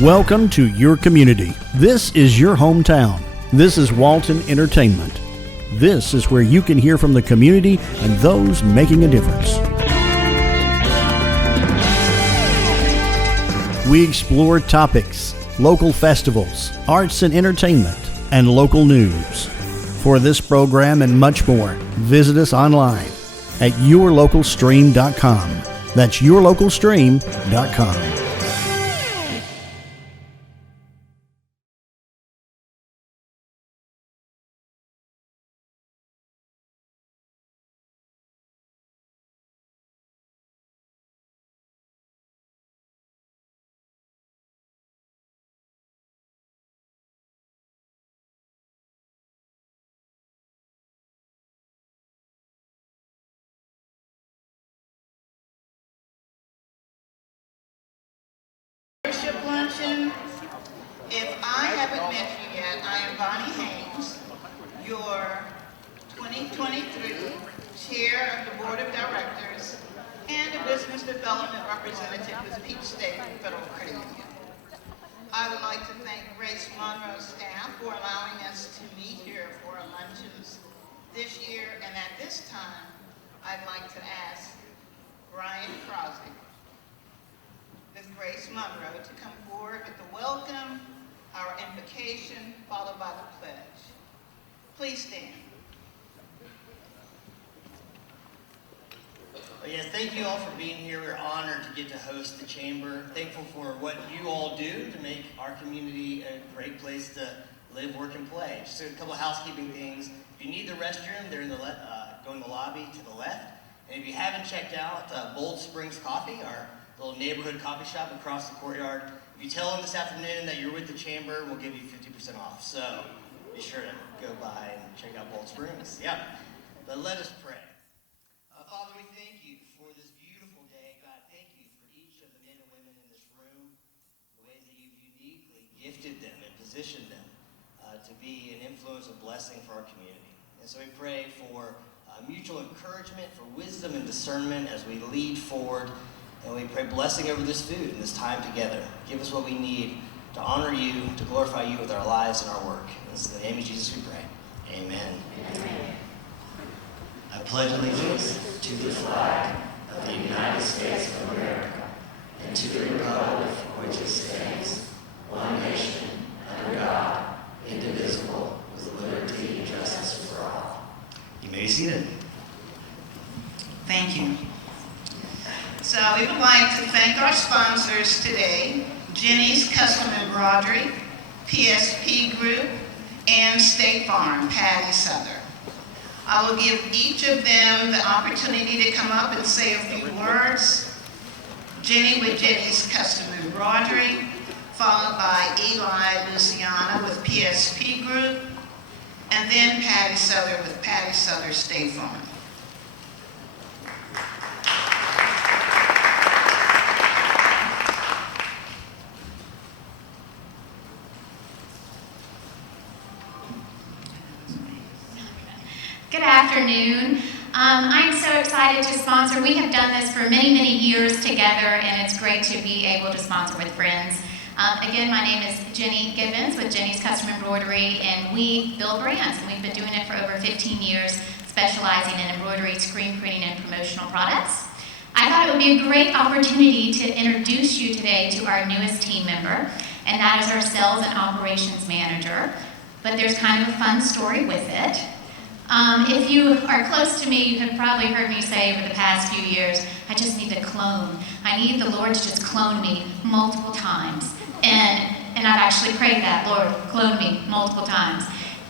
Welcome to your community. This is your hometown. This is Walton Entertainment. This is where you can hear from the community and those making a difference. We explore topics, local festivals, arts and entertainment, and local news. For this program and much more, visit us online at yourlocalstream.com. That's yourlocalstream.com. Luncheon. If I haven't met you yet, I am Bonnie Haynes, your 2023 Chair of the Board of Directors and a Business Development Representative with Peach State Federal Credit Union. I would like to thank Grace Monroe's staff for allowing us to meet here for our luncheons this year, and at this time, I'd like to ask Brian Crosby with Grace Monroe to come forward with the welcome, our invocation, followed by the pledge. Please stand. Well, yes, thank you all for being here. We're honored to get to host the Chamber. Thankful for what you all do to make our community a great place to live, work, and play. Just a couple of housekeeping things. If you need the restroom, they're in the go in the lobby to the left. And if you haven't checked out Bold Springs Coffee, our little neighborhood coffee shop across the courtyard. If you tell them this afternoon that you're with the Chamber, we'll give you 50% off. So be sure to go by and check out Bold Springs. Yeah. But let us pray. Father, we thank you for this beautiful day. God, thank you for each of the men and women in this room, the ways that you've uniquely gifted them and positioned them to be an influence and blessing for our community. And so we pray for mutual encouragement, for wisdom and discernment as we lead forward. And we pray blessing over this food and this time together. Give us what we need to honor you, to glorify you with our lives and our work. In the name of Jesus we pray. Amen. Amen. I pledge allegiance to the flag of the United States of America and to the republic for which it stands, one nation, under God, indivisible, with liberty and justice for all. You may be seated. Thank you. So we would like to thank our sponsors today, Jenny's Custom Embroidery, PSP Group, and State Farm, Patty Souther. I will give each of them the opportunity to come up and say a few words. Jenny with Jenny's Custom Embroidery, followed by Eli Luciana with PSP Group, and then Patty Souther with Patty Souther State Farm. Good afternoon. I'm so excited to sponsor. We have done this for many, many years together, and it's great to be able to sponsor with friends. Again, my name is Jenny Gibbons with Jenny's Custom Embroidery, and we build brands, and we've been doing it for over 15 years, specializing in embroidery, screen printing, and promotional products. I thought it would be a great opportunity to introduce you today to our newest team member, and that is our Sales and Operations Manager. But there's kind of a fun story with it. If you are close to me, you have probably heard me say over the past few years, I just need to clone. I need the Lord to just clone me multiple times. And I've actually prayed that, Lord, clone me multiple times.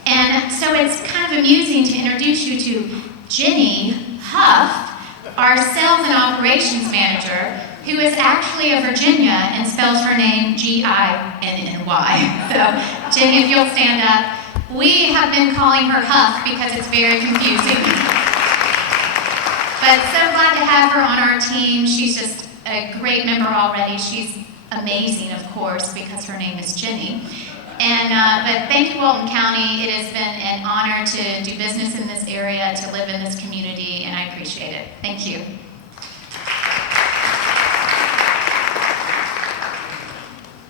And so it's kind of amusing to introduce you to Jenny Huff, our Sales and Operations Manager, who is actually a Virginia and spells her name G-I-N-N-Y. So, Jenny, if you'll stand up. We have been calling her Huff because it's very confusing. But so glad to have her on our team. She's just a great member already. She's amazing, of course, because her name is Jenny. But thank you, Walton County. It has been an honor to do business in this area, to live in this community, and I appreciate it. Thank you.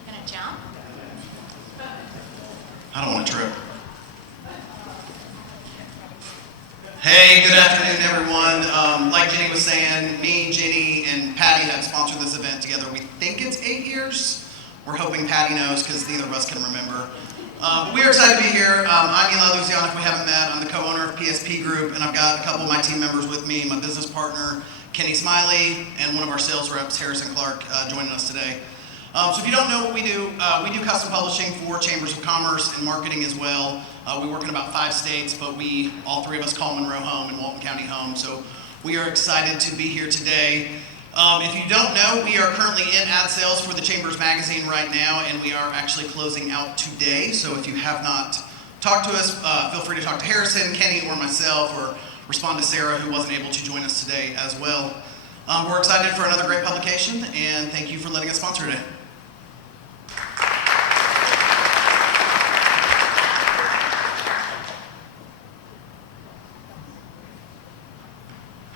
Gonna jump. I don't want to trip. Hey, good afternoon, everyone. Like Jenny was saying, me, Jenny, and Patty have sponsored this event together. We think it's 8 years. We're hoping Patty knows because neither of us can remember. But we are excited to be here. I'm Eli Luciano, if we haven't met. I'm the co-owner of PSP Group, and I've got a couple of my team members with me, my business partner, Kenny Smiley, and one of our sales reps, Harrison Clark, joining us today. So if you don't know what we do custom publishing for chambers of commerce and marketing as well. We work in about 5 states, but all 3 of us call Monroe home and Walton County home. So we are excited to be here today. If you don't know, we are currently in ad sales for the Chambers magazine right now, and we are actually closing out today. So if you have not talked to us, feel free to talk to Harrison, Kenny, or myself, or respond to Sarah, who wasn't able to join us today as well. We're excited for another great publication, and thank you for letting us sponsor today.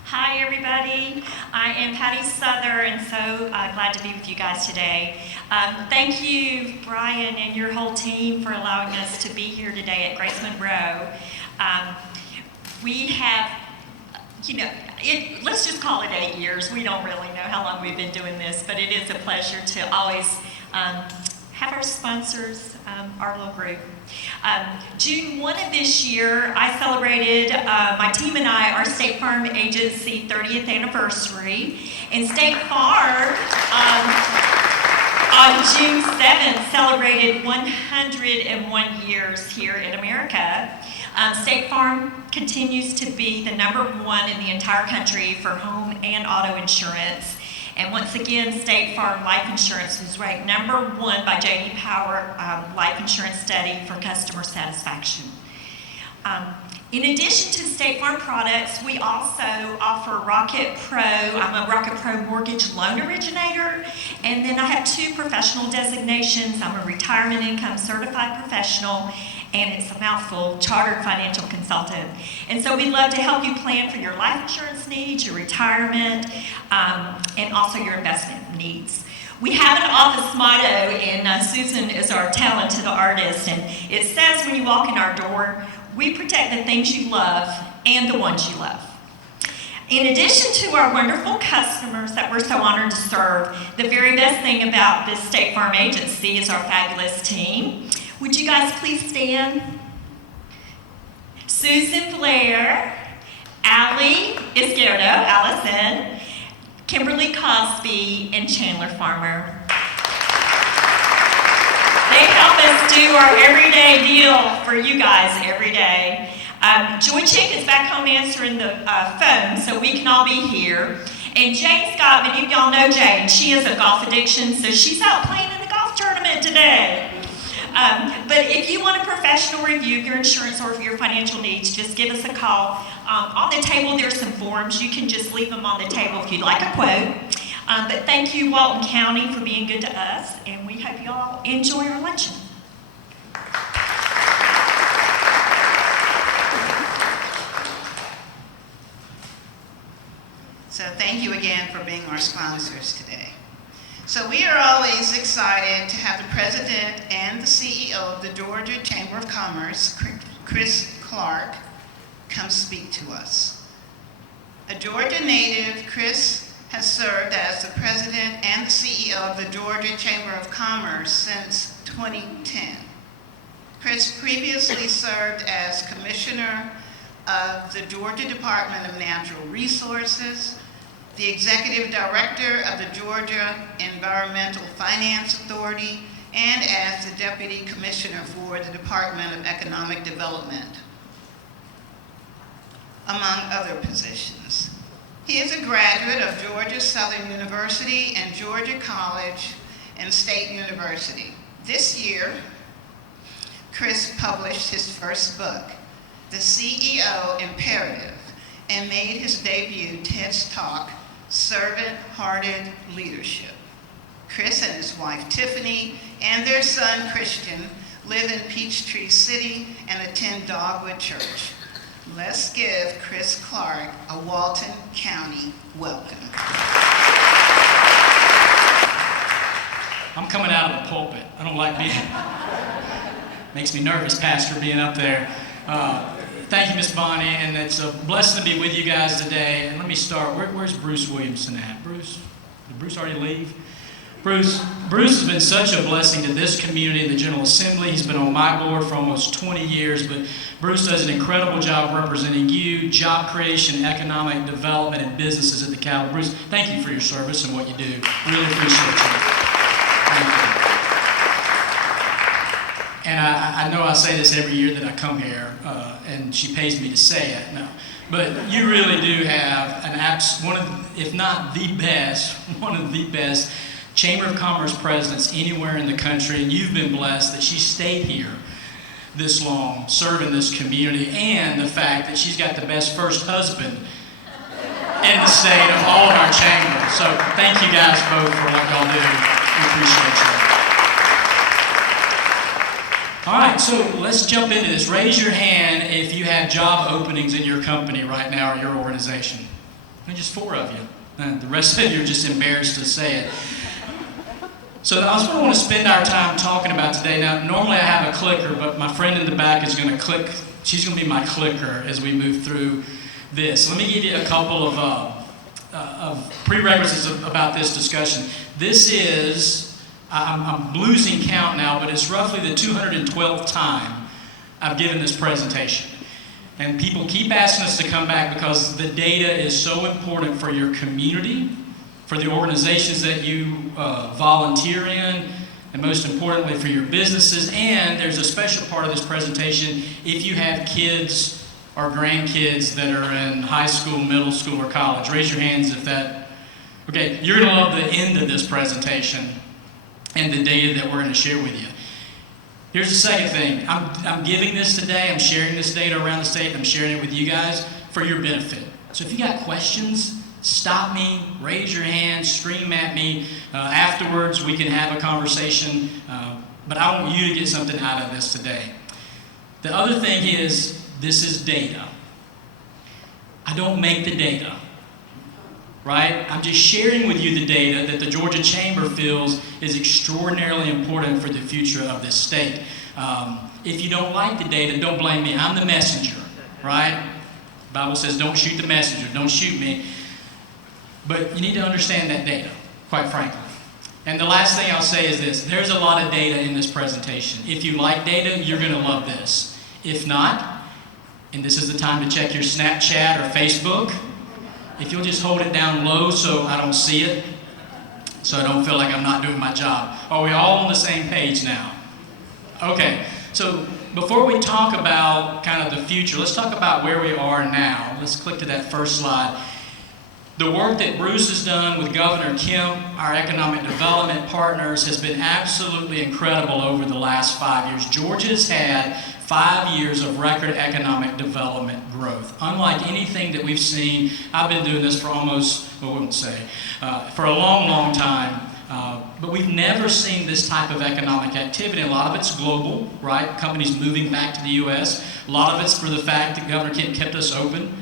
Hi everybody, I am Patty Souther and so glad to be with you guys today. Thank you Brian and your whole team for allowing us to be here today at Grace Monroe. We have, let's just call it 8 years. We don't really know how long we've been doing this, but it is a pleasure to always have our sponsors, our little group. June 1 of this year, I celebrated, my team and I, our State Farm Agency 30th anniversary. And State Farm, on June 7th, celebrated 101 years here in America. State Farm continues to be the #1 in the entire country for home and auto insurance. And once again, State Farm Life Insurance was ranked #1 by J.D. Power Life Insurance Study for customer satisfaction. In addition to State Farm products, we also offer Rocket Pro. I'm a Rocket Pro mortgage loan originator, and then I have 2 professional designations. I'm a retirement income certified professional, and it's a mouthful, chartered financial consultant. And so we'd love to help you plan for your life insurance needs, your retirement, and also your investment needs. We have an office motto, and Susan is our talented artist, and it says when you walk in our door, we protect the things you love and the ones you love. In addition to our wonderful customers that we're so honored to serve, the very best thing about this State Farm agency is our fabulous team. Would you guys please stand? Susan Blair, Allie Izquierdo, Allison, Kimberly Cosby, and Chandler Farmer. They help us do our everyday deal for you guys every day. Joy Chick is back home answering the phone, so we can all be here. And Jane Scott, many of y'all know Jane. She has a golf addiction, so she's out playing in a golf tournament today. But if you want a professional review of your insurance or of your financial needs, just give us a call. On the table, there's some forms. You can just leave them on the table if you'd like a quote. But thank you, Walton County, for being good to us, and we hope you all enjoy our luncheon. So thank you again for being our sponsors today. So we are always excited to have the president and the CEO of the Georgia Chamber of Commerce, Chris Clark, come speak to us. A Georgia native, Chris has served as the president and the CEO of the Georgia Chamber of Commerce since 2010. Chris previously served as commissioner of the Georgia Department of Natural Resources, the executive director of the Georgia Environmental Finance Authority, and as the deputy commissioner for the Department of Economic Development, among other positions. He is a graduate of Georgia Southern University and Georgia College and State University. This year, Chris published his first book, The CEO Imperative, and made his debut TED Talk, Servant-Hearted Leadership. Chris and his wife Tiffany and their son Christian live in Peachtree City and attend Dogwood Church. Let's give Chris Clark a Walton County welcome. I'm coming out of the pulpit. I don't like being. Makes me nervous, Pastor, being up there. Thank you, Miss Bonnie, and it's a blessing to be with you guys today. And let me start. Where's Bruce Williamson at? Bruce? Did Bruce already leave? Bruce has been such a blessing to this community, the General Assembly. He's been on my board for almost 20 years, but Bruce does an incredible job representing you, job creation, economic development, and businesses at the Capitol. Bruce, thank you for your service and what you do. Really appreciate you. Thank you. And I know I say this every year that I come here, and she pays me to say it. No, but you really do have one of, if not the best, one of the best Chamber of Commerce presidents anywhere in the country, and you've been blessed that she stayed here this long, serving this community, and the fact that she's got the best first husband in the state of all of our chambers. So thank you guys both for what y'all do. We appreciate you. All right, so let's jump into this. Raise your hand if you have job openings in your company right now or your organization. And just 4 of you. The rest of you are just embarrassed to say it. So that's what I want to spend our time talking about today. Now, normally I have a clicker, but my friend in the back is going to click. She's going to be my clicker as we move through this. Let me give you a couple of prerequisites about this discussion. This is... I'm losing count now, but it's roughly the 212th time I've given this presentation. And people keep asking us to come back because the data is so important for your community, for the organizations that you volunteer in, and most importantly for your businesses. And there's a special part of this presentation if you have kids or grandkids that are in high school, middle school, or college. Raise your hands if that... Okay, you're going to love the end of this presentation and the data that we're going to share with you. Here's the second thing. I'm giving this today. I'm sharing this data around the state. I'm sharing it with you guys for your benefit. So if you got questions, stop me, raise your hand, scream at me. Afterwards, we can have a conversation. But I want you to get something out of this today. The other thing is, this is data. I don't make the data. Right? I'm just sharing with you the data that the Georgia Chamber feels is extraordinarily important for the future of this state. If you don't like the data, don't blame me. I'm the messenger, right? The Bible says don't shoot the messenger, don't shoot me. But you need to understand that data, quite frankly. And the last thing I'll say is this. There's a lot of data in this presentation. If you like data, you're going to love this. If not, and this is the time to check your Snapchat or Facebook, if you'll just hold it down low so I don't see it, so I don't feel like I'm not doing my job. Are we all on the same page now? Okay, so before we talk about kind of the future, let's talk about where we are now. Let's click to that first slide. The work that Bruce has done with Governor Kemp, our economic development partners, has been absolutely incredible over the last 5 years. Georgia's had 5 years of record economic development growth. Unlike anything that we've seen, I've been doing this for almost, I wouldn't say, for a long, long time. But we've never seen this type of economic activity. A lot of it's global, right? Companies moving back to the U.S. A lot of it's for the fact that Governor Kemp kept us open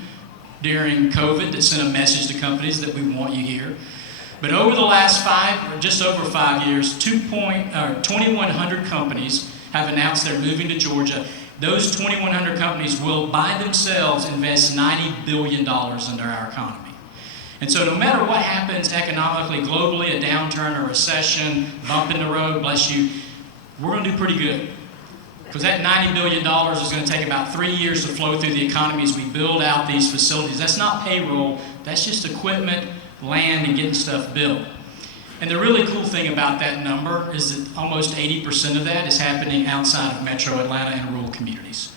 during COVID, that sent a message to companies that we want you here. But over the last just over 5 years, 2,100 companies have announced they're moving to Georgia. Those 2,100 companies will, by themselves, invest $90 billion into our economy. And so no matter what happens economically, globally, a downturn, a recession, bump in the road, bless you, we're going to do pretty good. Because that $90 billion is going to take about 3 years to flow through the economy as we build out these facilities. That's not payroll, that's just equipment, land, and getting stuff built. And the really cool thing about that number is that almost 80% of that is happening outside of Metro Atlanta and rural communities,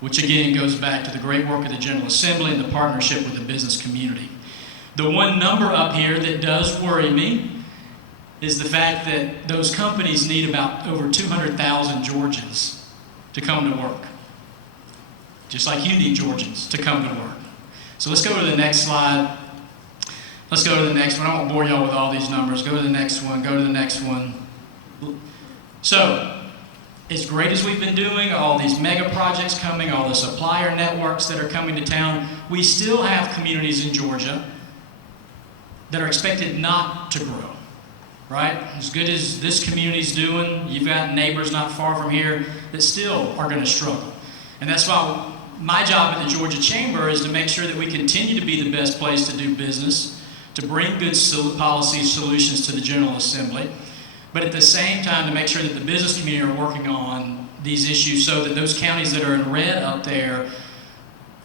which again goes back to the great work of the General Assembly and the partnership with the business community. The one number up here that does worry me is the fact that those companies need about over 200,000 Georgians to come to work, just like you need Georgians to come to work. So let's go to the next slide. Let's go to the next one. I won't bore y'all with all these numbers. Go to the next one. Go to the next one. So, as great as we've been doing, all these mega projects coming, all the supplier networks that are coming to town, we still have communities in Georgia that are expected not to grow. right? As good as this community's doing, you've got neighbors not far from here that still are going to struggle. And that's why my job at the Georgia Chamber is to make sure that we continue to be the best place to do business, to bring good policy solutions to the General Assembly, but at the same time to make sure that the business community are working on these issues so that those counties that are in red up there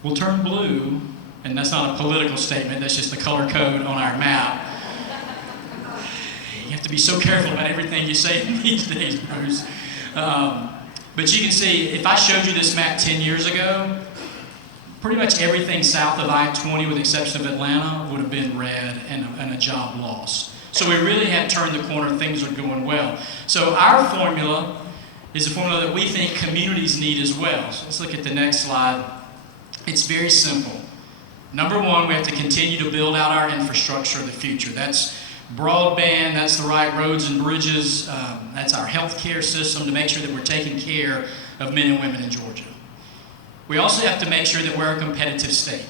will turn blue. And that's not a political statement, that's just the color code on our map. You have to be so careful about everything you say these days, Bruce. But you can see, if I showed you this map 10 years ago, pretty much everything south of I-20, with the exception of Atlanta, would have been red and a job loss. So we really have turned the corner, things are going well. So our formula is a formula that we think communities need as well. So let's look at the next slide. It's very simple. Number one, we have to continue to build out our infrastructure of the future. That's broadband, that's the right roads and bridges, that's our healthcare system to make sure that we're taking care of men and women in Georgia. We also have to make sure that we're a competitive state.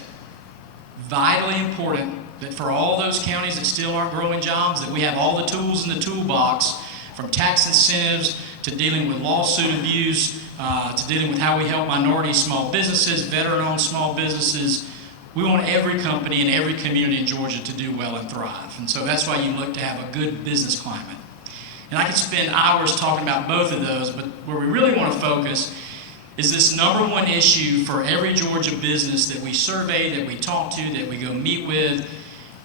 Vitally important that for all those counties that still aren't growing jobs, that we have all the tools in the toolbox, from tax incentives to dealing with lawsuit abuse, to dealing with how we help minority small businesses, veteran-owned small businesses. We want every company and every community in Georgia to do well and thrive. And so that's why you look to have a good business climate. And I could spend hours talking about both of those, but where we really want to focus is this number one issue for every Georgia business that we survey, that we talk to, that we go meet with,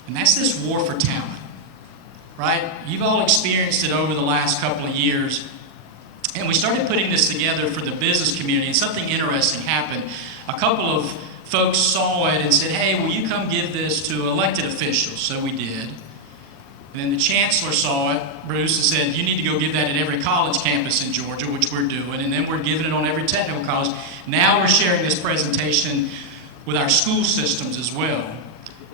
and that's this war for talent, right? You've all experienced it over the last couple of years, and we started putting this together for the business community, and something interesting happened. A couple of folks saw it and said, hey, will you come give this to elected officials? So we did. And then the chancellor saw it, Bruce, and said, you need to go give that at every college campus in Georgia, which we're doing, and then we're giving it on every technical college. Now we're sharing this presentation with our school systems as well.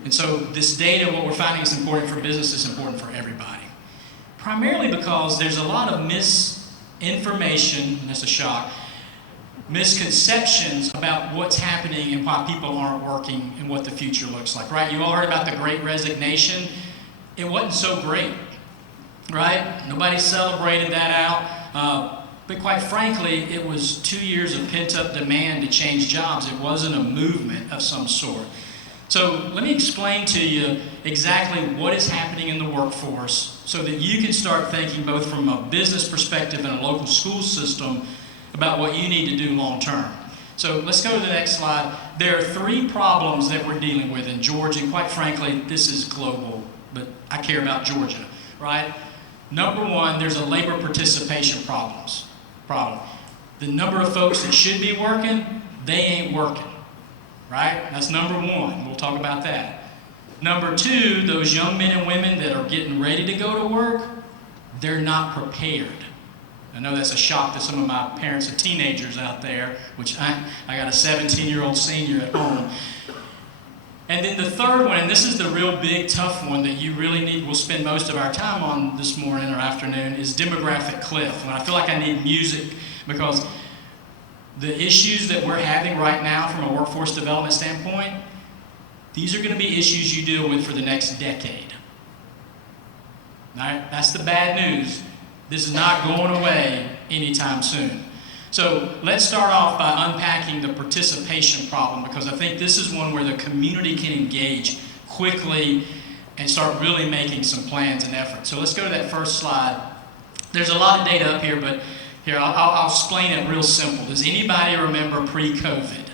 And so this data, what we're finding is important for business, is important for everybody. Primarily because there's a lot of misinformation, and that's a shock, misconceptions about what's happening and why people aren't working and what the future looks like, right? You all heard about the Great Resignation. It wasn't so great, right? Nobody celebrated that out. But quite frankly, it was 2 years of pent-up demand to change jobs. It wasn't a movement of some sort. So let me explain to you exactly what is happening in the workforce so that you can start thinking both from a business perspective and a local school system about what you need to do long term. So let's go to the next slide. There are 3 problems that we're dealing with in Georgia, and quite frankly, this is global, but I care about Georgia, right? Number one, there's a labor participation problem. The number of folks that should be working, they ain't working, right? That's number one. We'll talk about that. Number 2, those young men and women that are getting ready to go to work, they're not prepared. I know that's a shock to some of my parents of teenagers out there, which I got a 17-year-old senior at home. And then the third one, and this is the real big tough one that you really need, we'll spend most of our time on this morning or afternoon, is demographic cliff. And I feel like I need music because the issues that we're having right now from a workforce development standpoint, these are going to be issues you deal with for the next decade. All right? That's the bad news. This is not going away anytime soon. So let's start off by unpacking the participation problem, because I think this is one where the community can engage quickly and start really making some plans and efforts. So let's go to that first slide. There's a lot of data up here, but here, I'll explain it real simple. Does anybody remember pre-COVID?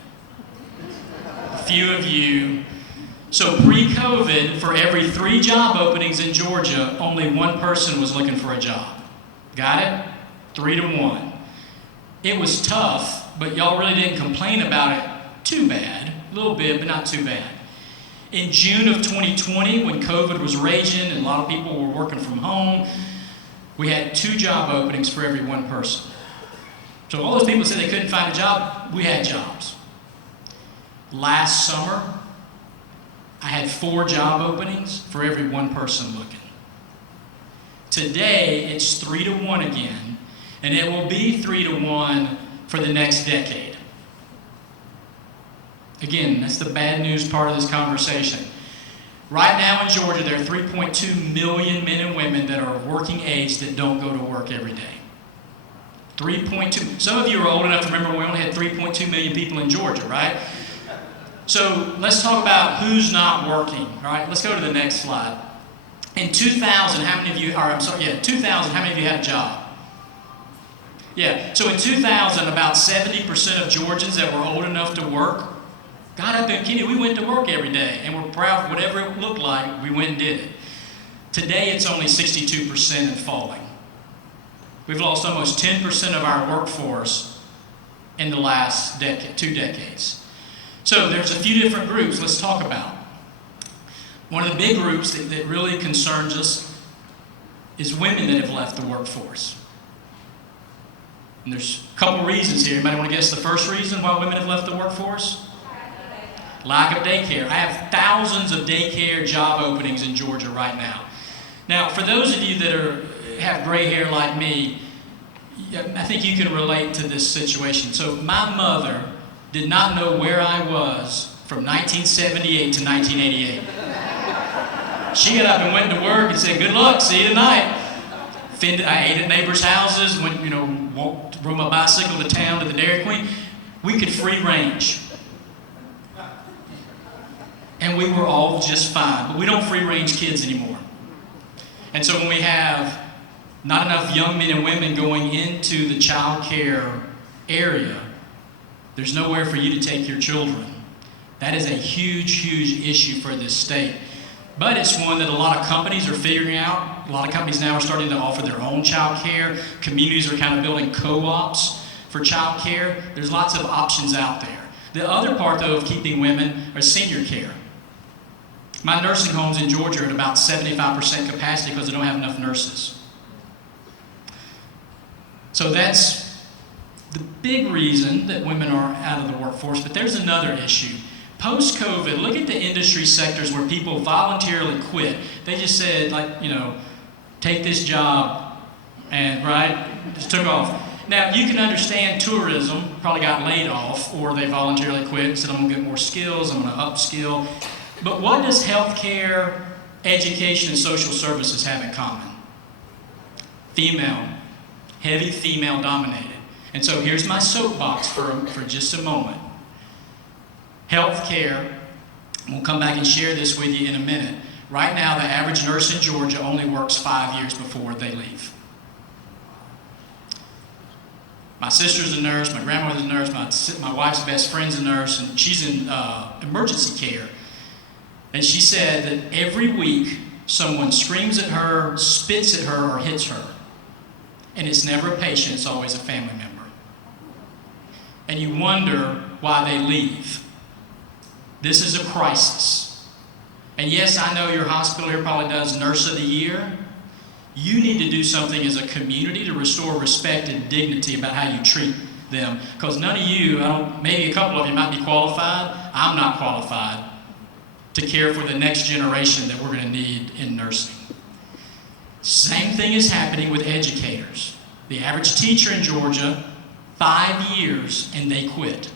A few of you. So pre-COVID, for every 3 job openings in Georgia, only 1 person was looking for a job. Got it? 3 to 1. It was tough, but y'all really didn't complain about it too bad. A little bit, but not too bad. In June of 2020, when COVID was raging and a lot of people were working from home, we had 2 job openings for every 1 person. So all those people said they couldn't find a job, we had jobs. Last summer, I had 4 job openings for every 1 person looking. Today, it's 3 to 1 again, and it will be 3 to 1 for the next decade. Again, that's the bad news part of this conversation. Right now in Georgia, there are 3.2 million men and women that are working age that don't go to work every day. 3.2. Some of you are old enough to remember when we only had 3.2 million people in Georgia, right? So let's talk about who's not working, all right? Let's go to the next slide. In 2000, how many of you, 2000, how many of you had a job? Yeah, so in 2000, about 70% of Georgians that were old enough to work got up and we went to work every day, and we're proud of whatever it looked like, we went and did it. Today, it's only 62% and falling. We've lost almost 10% of our workforce in the last 2 decades. So there's a few different groups let's talk about. One of the big groups that really concerns us is women that have left the workforce. And there's a couple reasons here. Anybody want to guess the first reason why women have left the workforce? Lack of daycare. I have thousands of daycare job openings in Georgia right now. Now, for those of you that have gray hair like me, I think you can relate to this situation. So my mother did not know where I was from 1978 to 1988. She got up and went to work and said, "Good luck, see you tonight." I ate at neighbors' houses, rode my bicycle to town to the Dairy Queen. We could free range. And we were all just fine. But we don't free range kids anymore. And so when we have not enough young men and women going into the child care area, there's nowhere for you to take your children. That is a huge, huge issue for this state. But it's one that a lot of companies are figuring out. A lot of companies now are starting to offer their own child care. Communities are kind of building co-ops for child care. There's lots of options out there. The other part, though, of keeping women are senior care. My nursing homes in Georgia are at about 75% capacity because they don't have enough nurses. So that's the big reason that women are out of the workforce. But there's another issue. Post-COVID, look at the industry sectors where people voluntarily quit. They just said, take this job, and just took off. Now, you can understand tourism probably got laid off, or they voluntarily quit and said, I'm going to get more skills, I'm going to upskill. But what does healthcare, education, and social services have in common? Female, heavy female dominated. And so here's my soapbox for just a moment. Healthcare, we'll come back and share this with you in a minute. Right now, the average nurse in Georgia only works 5 years before they leave. My sister's a nurse, my grandmother's a nurse, my wife's best friend's a nurse, and she's in emergency care. And she said that every week someone screams at her, spits at her, or hits her. And it's never a patient, it's always a family member. And you wonder why they leave. This is a crisis. And yes, I know your hospital here probably does Nurse of the Year. You need to do something as a community to restore respect and dignity about how you treat them. Because none of you, maybe a couple of you might be qualified. I'm not qualified to care for the next generation that we're going to need in nursing. Same thing is happening with educators. The average teacher in Georgia, 5 years, and they quit.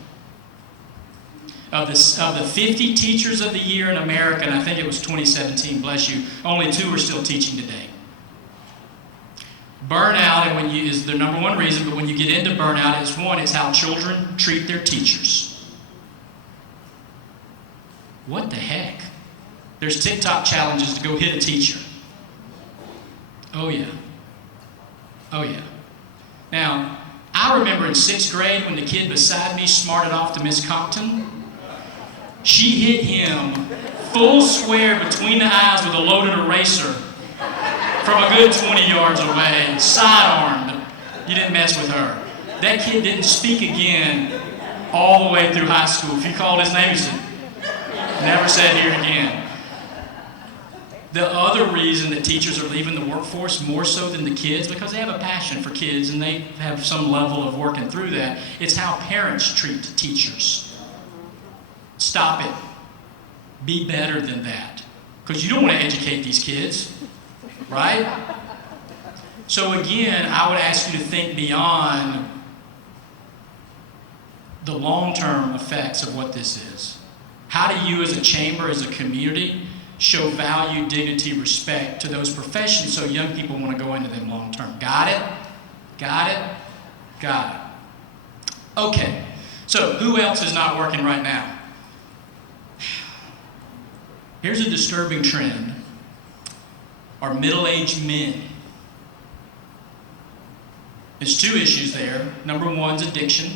Of the 50 teachers of the year in America, and I think it was 2017, bless you, only 2 are still teaching today. Burnout is the number one reason, but when you get into burnout, it's how children treat their teachers. What the heck? There's TikTok challenges to go hit a teacher. Oh yeah. Oh yeah. Now, I remember in 6th grade when the kid beside me smarted off to Miss Compton. She hit him full square between the eyes with a loaded eraser from a good 20 yards away, sidearmed. You didn't mess with her. That kid didn't speak again all the way through high school. If you called his name, he said, never said here again. The other reason that teachers are leaving the workforce more so than the kids, because they have a passion for kids and they have some level of working through that, it's how parents treat teachers. Stop it. Be better than that. Because you don't want to educate these kids, right? So again, I would ask you to think beyond the long-term effects of what this is. How do you as a chamber, as a community, show value, dignity, respect to those professions so young people want to go into them long term. Got it? Got it? Got it. Okay, so who else is not working right now? Here's a disturbing trend. Are middle-aged men. There's two issues there. Number one is addiction,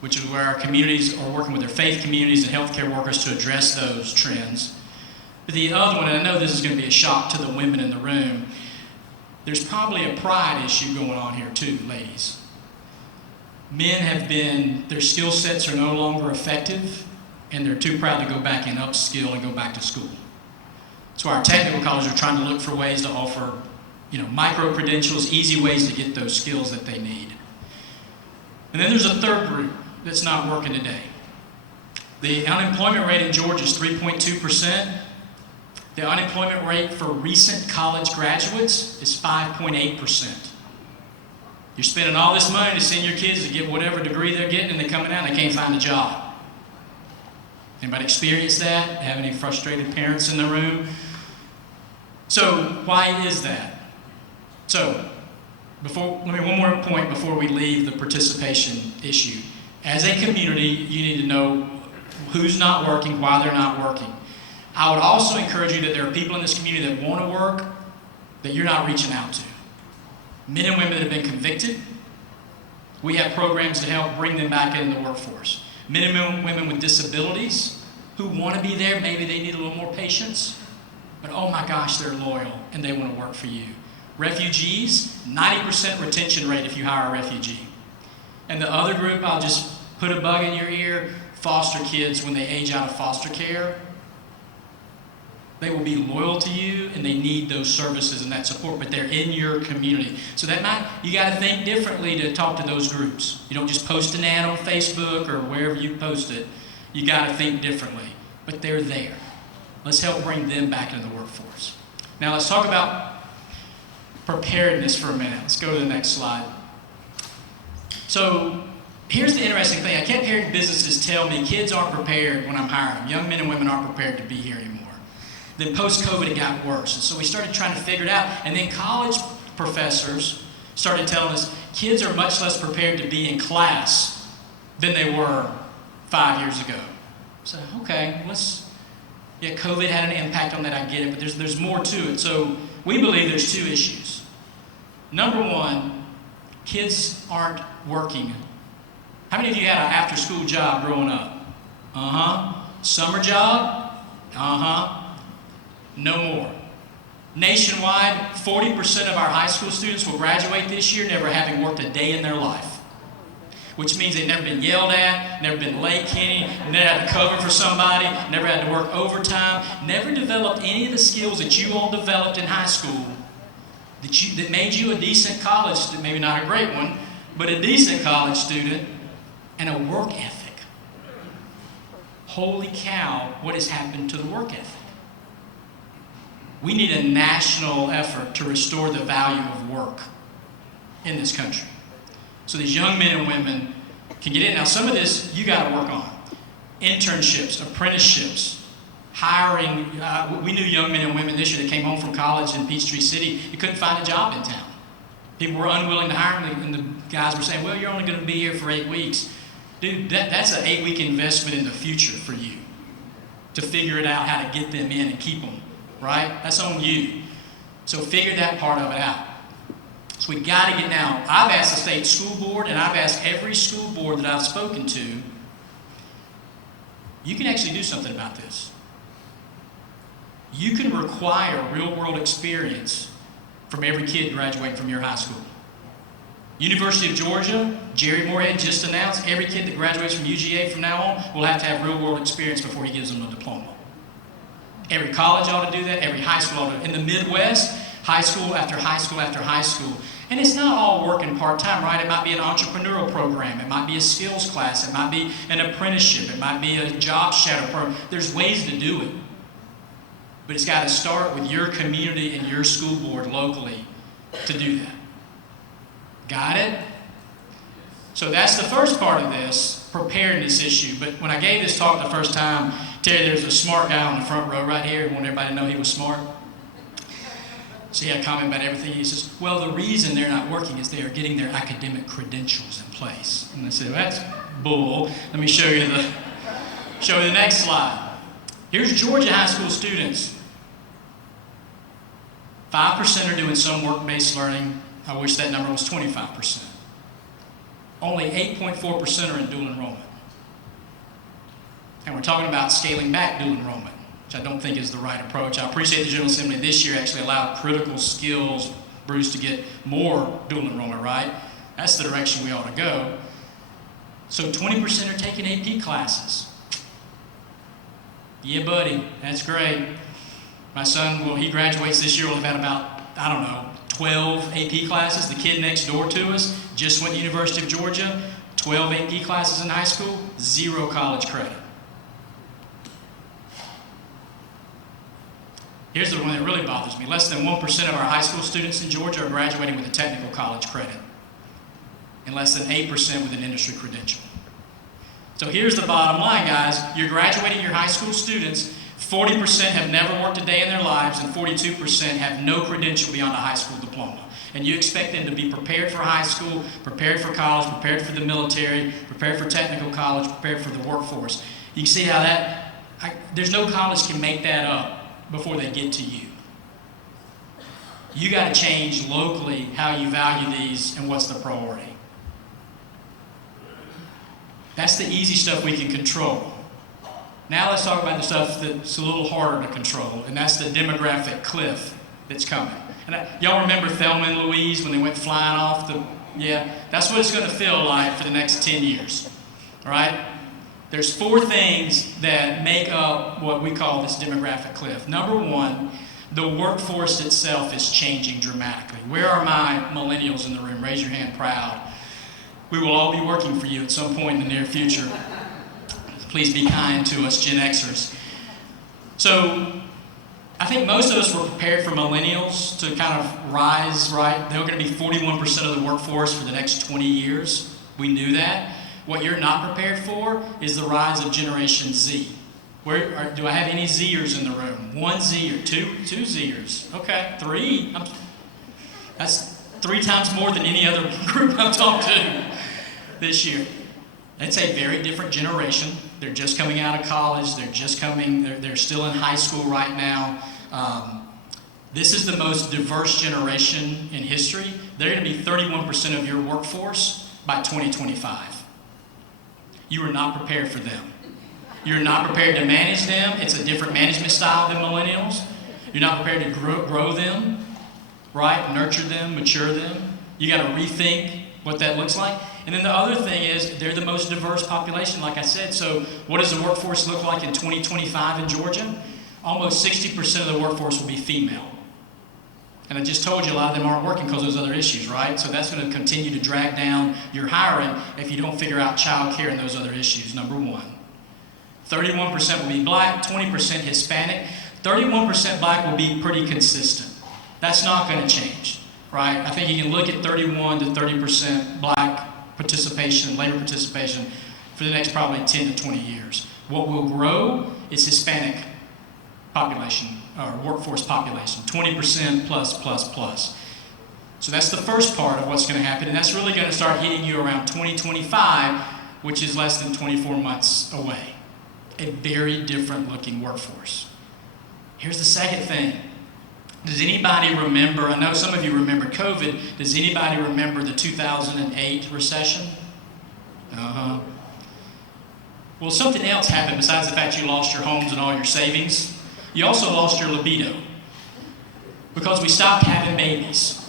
which is where our communities are working with their faith communities and healthcare workers to address those trends. But the other one, and I know this is going to be a shock to the women in the room, there's probably a pride issue going on here too, ladies. Men have been, their skill sets are no longer effective, and they're too proud to go back and upskill and go back to school. So our technical colleges are trying to look for ways to offer, micro-credentials, easy ways to get those skills that they need. And then there's a third group that's not working today. The unemployment rate in Georgia is 3.2%. The unemployment rate for recent college graduates is 5.8%. You're spending all this money to send your kids to get whatever degree they're getting, and they're coming out and they can't find a job. Anybody experience that? Have any frustrated parents in the room? So why is that? So one more point before we leave the participation issue. As a community, you need to know who's not working, why they're not working. I would also encourage you that there are people in this community that want to work that you're not reaching out to. Men and women that have been convicted, we have programs to help bring them back into the workforce. Men and women with disabilities who want to be there, maybe they need a little more patience, but oh my gosh, they're loyal and they want to work for you. Refugees, 90% retention rate if you hire a refugee. And the other group, I'll just put a bug in your ear, foster kids when they age out of foster care. They will be loyal to you and they need those services and that support, but they're in your community. So you got to think differently to talk to those groups. You don't just post an ad on Facebook or wherever you post it. You got to think differently, but they're there. Let's help bring them back into the workforce. Now let's talk about preparedness for a minute. Let's go to the next slide. So here's the interesting thing. I kept hearing businesses tell me kids aren't prepared when I'm hiring them. Young men and women aren't prepared to be here anymore. Then post-COVID, it got worse. And so we started trying to figure it out. And then college professors started telling us kids are much less prepared to be in class than they were 5 years ago. So, okay, COVID had an impact on that, I get it, but there's more to it. So we believe there's two issues. Number one, kids aren't working. How many of you had an after-school job growing up? Summer job? No more. Nationwide, 40% of our high school students will graduate this year never having worked a day in their life. Which means they've never been yelled at, never been late, Kenny, never had to cover for somebody, never had to work overtime, never developed any of the skills that you all developed in high school that made you a decent college student, maybe not a great one, but a decent college student, and a work ethic. Holy cow, what has happened to the work ethic? We need a national effort to restore the value of work in this country. So these young men and women can get in. Now some of this you got to work on. Internships, apprenticeships, hiring. We knew young men and women this year that came home from college in Peachtree City. You couldn't find a job in town. People were unwilling to hire them, and the guys were saying, well, you're only going to be here for 8 weeks. Dude, that's an 8-week investment in the future for you to figure it out how to get them in and keep them. Right? That's on you. So figure that part of it out. So we got to get now. I've asked the state school board, and I've asked every school board that I've spoken to, you can actually do something about this. You can require real-world experience from every kid graduating from your high school. University of Georgia, Jerry Moorhead just announced every kid that graduates from UGA from now on will have to have real-world experience before he gives them a diploma. Every college ought to do that. Every high school ought to. In the Midwest, high school after high school after high school. And it's not all working part-time, right? It might be an entrepreneurial program. It might be a skills class. It might be an apprenticeship. It might be a job shadow program. There's ways to do it. But it's got to start with your community and your school board locally to do that. Got it? So that's the first part of this preparedness issue. But when I gave this talk the first time, Tell you, there's a smart guy on the front row right here. He wanted everybody to know he was smart. So he had a comment about everything. He says, well, the reason they're not working is they are getting their academic credentials in place. And I said, well, that's bull. Let me show you the next slide. Here's Georgia high school students. 5% are doing some work-based learning. I wish that number was 25%. Only 8.4% are in dual enrollment. And we're talking about scaling back dual enrollment, which I don't think is the right approach. I appreciate the General Assembly this year actually allowed critical skills, Bruce, to get more dual enrollment, right? That's the direction we ought to go. So 20% are taking AP classes. Yeah, buddy, that's great. My son, well, he graduates this year, will have had about, I don't know, 12 AP classes. The kid next door to us just went to the University of Georgia, 12 AP classes in high school, 0 college credit. Here's the one that really bothers me. Less than 1% of our high school students in Georgia are graduating with a technical college credit, and less than 8% with an industry credential. So here's the bottom line, guys. You're graduating your high school students. 40% have never worked a day in their lives, and 42% have no credential beyond a high school diploma. And you expect them to be prepared for high school, prepared for college, prepared for the military, prepared for technical college, prepared for the workforce. You can see how there's no college can make that up before they get to you. You got to change locally how you value these and what's the priority. That's the easy stuff we can control. Now let's talk about the stuff that's a little harder to control, and that's the demographic cliff that's coming. And y'all remember Thelma and Louise when they went flying off that's what it's going to feel like for the next 10 years, all right? There's 4 things that make up what we call this demographic cliff. Number 1, the workforce itself is changing dramatically. Where are my millennials in the room? Raise your hand proud. We will all be working for you at some point in the near future. Please be kind to us Gen Xers. So I think most of us were prepared for millennials to kind of rise, right? They're going to be 41% of the workforce for the next 20 years. We knew that. What you're not prepared for is the rise of Generation Z. Do I have any Zers in the room? 1 Zer, 2 Zers. Okay, 3. That's 3 times more than any other group I've talked to this year. It's a very different generation. They're just coming out of college. They're still in high school right now. This is the most diverse generation in history. They're going to be 31% of your workforce by 2025. You are not prepared for them. You're not prepared to manage them. It's a different management style than millennials. You're not prepared to grow them, right? Nurture them, mature them. You got to rethink what that looks like. And then the other thing is they're the most diverse population, like I said. So what does the workforce look like in 2025 in Georgia? Almost 60% of the workforce will be female. And I just told you a lot of them aren't working because of those other issues, right? So that's going to continue to drag down your hiring if you don't figure out child care and those other issues, number 1. 31% will be black, 20% Hispanic. 31% black will be pretty consistent. That's not going to change, right? I think you can look at 31 to 30% black participation, labor participation, for the next probably 10 to 20 years. What will grow is Hispanic population, or workforce population, 20% plus. So that's the first part of what's going to happen, and that's really going to start hitting you around 2025, which is less than 24 months away. A very different looking workforce. Here's the second thing. Does anybody remember, I know some of you remember COVID, does anybody remember the 2008 recession? Well, something else happened besides the fact you lost your homes and all your savings. You also lost your libido because we stopped having babies.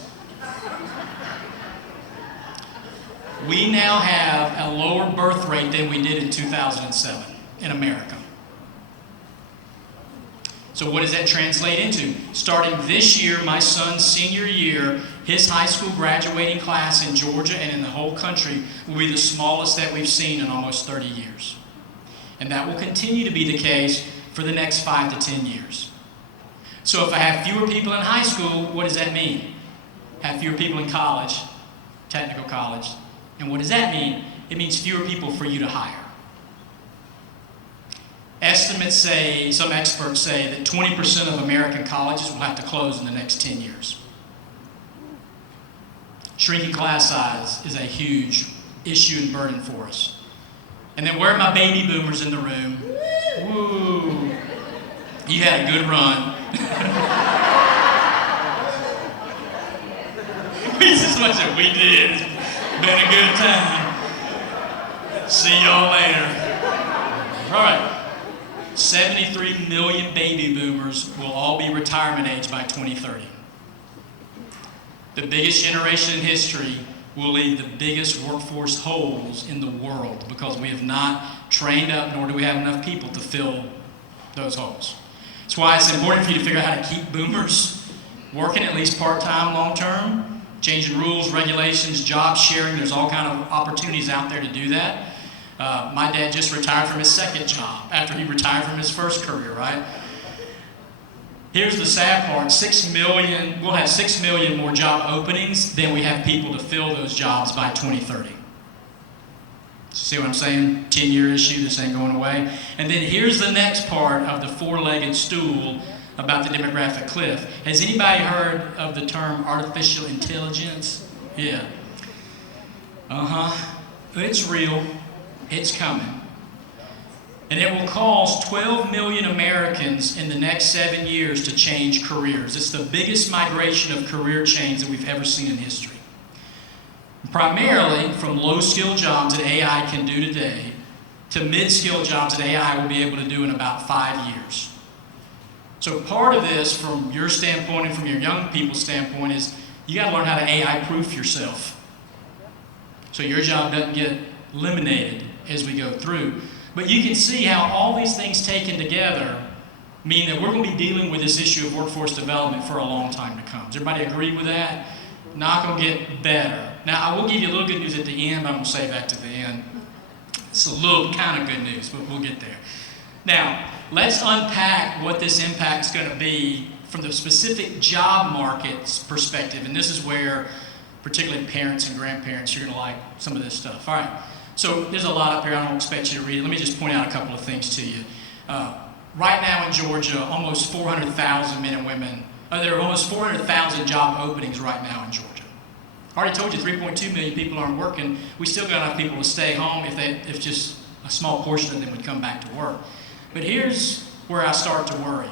We now have a lower birth rate than we did in 2007 in America. So what does that translate into? Starting this year, my son's senior year, his high school graduating class in Georgia and in the whole country will be the smallest that we've seen in almost 30 years. And that will continue to be the case for the next 5 to 10 years. So if I have fewer people in high school, what does that mean? Have fewer people in college, technical college. And what does that mean? It means fewer people for you to hire. estimates say, some experts say, that 20% of American colleges will have to close in the next 10 years. Shrinking class size is a huge issue and burden for us. And then where are my baby boomers in the room? Woo! You had a good run. This is what we did. It's been a good time. See y'all later. All right. 73 million baby boomers will all be retirement age by 2030. The biggest generation in history will leave the biggest workforce holes in the world because we have not trained up, nor do we have enough people to fill those holes. That's why it's important for you to figure out how to keep boomers working, at least part-time, long-term, changing rules, regulations, job sharing. There's all kind of opportunities out there to do that. My dad just retired from his second job after he retired from his first career, right? Here's the sad part, 6 million, we'll have 6 million more job openings than we have people to fill those jobs by 2030. See what I'm saying? 10-year issue, this ain't going away. And then here's the next part of the four-legged stool about the demographic cliff. Has anybody heard of the term artificial intelligence? Yeah. It's real. It's coming. And it will cause 12 million Americans in the next 7 years to change careers. It's the biggest migration of career change that we've ever seen in history. Primarily from low-skill jobs that AI can do today to mid-skill jobs that AI will be able to do in about 5 years. So part of this, from your standpoint and from your young people's standpoint, is you got to learn how to AI-proof yourself so your job doesn't get eliminated as we go through. But you can see how all these things taken together mean that we're going to be dealing with this issue of workforce development for a long time to come. Does everybody agree with that? Not going to get better. Now, I will give you a little good news at the end, but I'm going to save that to the end. It's a little kind of good news, but we'll get there. Now, let's unpack what this impact is going to be from the specific job market's perspective. And this is where, particularly parents and grandparents, you're going to like some of this stuff. All right. So there's a lot up here. I don't expect you to read it. Let me just point out a couple of things to you. Right now in Georgia, almost 400,000 men and women, there are almost 400,000 job openings right now in Georgia. I already told you 3.2 million people aren't working. We still got enough people to stay home if just a small portion of them would come back to work. But here's where I start to worry.